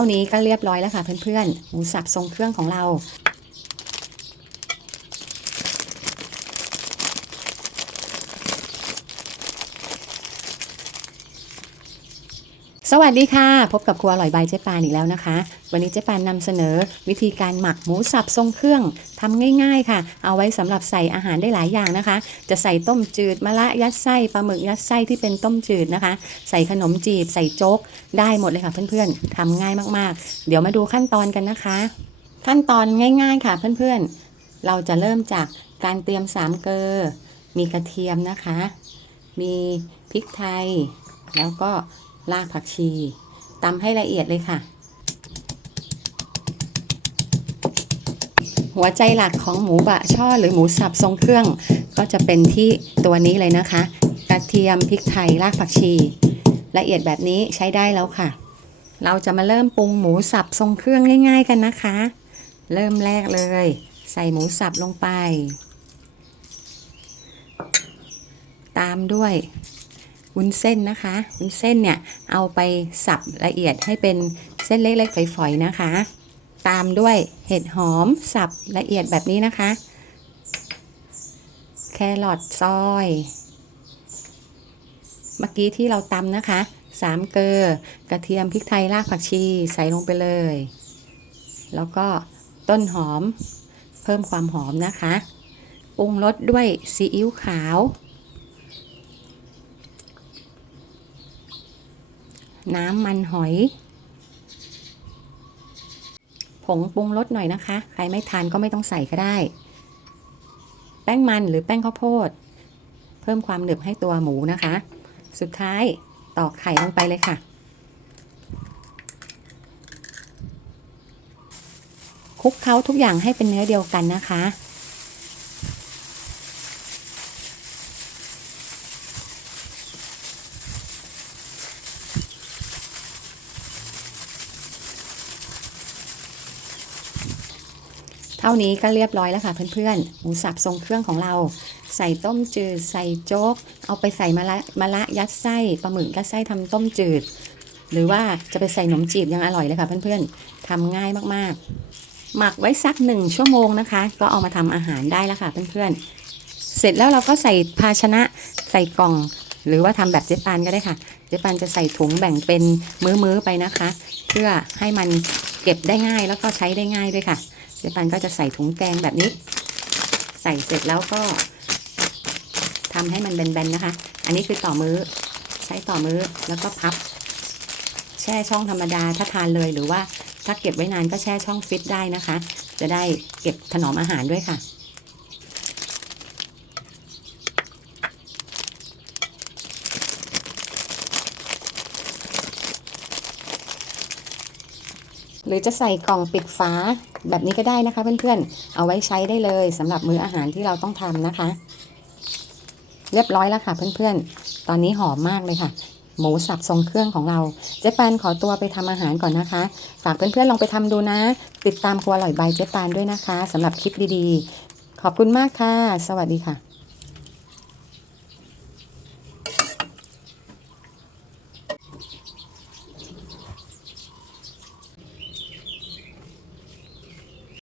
ท่านี้ก็เรียบร้อยแล้วค่ะเพื่อนๆหมูสับทรงเครื่องของเรา สวัสดีค่ะ พบกับครัวอร่อยใบายเจ๊ปานอีกแล้วนะคะ วันนี้เจ๊ปานนำเสนอ วิธีการหมักหมูสับทรงเครื่องทำง่าย ๆ ค่ะ เอาไว้สำหรับใส่อาหารได้หลายอย่างนะคะ จะใส่ต้มจืดมะละยัดไส้ปลาหมึกยัดไส้ที่เป็นต้มจืดนะคะ ใส่ขนมจีบ ใส่โจ๊ก ได้หมดเลยค่ะเพื่อนๆทำง่ายมากๆ เดี๋ยวมาดูขั้นตอนกันนะคะ ขั้นตอนง่าย ๆ ค่ะเพื่อนๆ เราจะเริ่มจากการเตรียมสามเกลอมีกระเทียมนะคะ มีพริกไทย แล้วก็ รากผักชีตำให้ละเอียดเลยค่ะ หัวใจหลักของหมูบะช่อหรือหมูสับทรงเครื่อง ก็จะเป็นที่ตัวนี้เลยนะคะ กระเทียมพริกไทยรากผักชี ละเอียดแบบนี้ใช้ได้แล้วค่ะ เราจะมาเริ่มปรุงหมูสับทรงเครื่องง่าย ๆ กันนะคะ เริ่มแรกเลย ใส่หมูสับลงไป ตามด้วย วุ้นเส้นนะคะวุ้นเส้นเนี่ยเอาไปสับละเอียดให้เป็นเส้นเล็กๆฝอยๆนะคะ ตามด้วยเห็ดหอมสับละเอียดแบบนี้นะคะ แครอทซอย เมื่อกี้ที่เราตำนะคะสามเกลือกระเทียมพริกไทยรากผักชีใส่ลงไปเลย แล้วก็ต้นหอมเพิ่มความหอมนะคะปรุงรสด้วยซีอิ๊วขาว น้ำมันหอย ผงปรุงรสหน่อยนะคะ ใครไม่ทานก็ไม่ต้องใส่ก็ได้ แป้งมันหรือแป้งข้าวโพด เพิ่มความหนึบให้ตัวหมูนะคะ สุดท้ายตอกไข่ลงไปเลยค่ะคลุกเคล้าทุกอย่างให้เป็นเนื้อเดียวกันนะคะ ท่านี้ก็เรียบร้อยแล้วค่ะเพื่อนๆ หมูสับทรงเครื่องของเรา ใส่ต้มจืด ใส่โจ๊ก เอาไปใส่มะละมะละยัดไส้ปลาหมึกยัดไส้ทำต้มจืด หรือว่าจะไปใส่ขนมจีบยังอร่อยเลยค่ะเพื่อนๆทำง่ายมากๆ หมักไว้สักหนึ่งชั่วโมงนะคะ ก็เอามาทำอาหารได้แล้วค่ะเพื่อนๆ เสร็จแล้วเราก็ใส่ภาชนะใส่กล่อง หรือว่าทำแบบเจ๊ปานก็ได้ค่ะ เจ๊ปานจะใส่ถุงแบ่งเป็นมื้อๆไปนะคะ เพื่อให้มันเก็บได้ง่ายแล้วก็ใช้ได้ง่ายด้วยค่ะ เจ๊ปันก็จะใส่ถุงแกงแบบนี้ ใส่เสร็จแล้วก็ทำให้มันแบนๆนะคะ อันนี้คือต่อมือ้อใช้ต่อมื้อแล้วก็พับ แช่ช่องธรรมดาถ้าทานเลยหรือว่าถ้าเก็บไว้นานก็แช่ช่องฟิตได้นะคะ จะได้เก็บถนอมอาหารด้วยค่ะ หรือจะใส่กล่องปิดฝาแบบนี้ก็ได้นะคะ เพื่อนๆ เอาไว้ใช้ได้เลยสำหรับมื้ออาหารที่เราต้องทำนะคะ เรียบร้อยแล้วค่ะเพื่อนๆ ตอนนี้หอมมากเลยค่ะ หมูสับทรงเครื่องของเรา เจ๊ปานขอตัวไปทำอาหารก่อนนะคะ ฝากเพื่อนๆลองไปทำดูนะ ติดตามครัวอร่อยใบเจ๊ปานด้วยนะคะสำหรับคลิปดีๆ ขอบคุณมากค่ะ สวัสดีค่ะ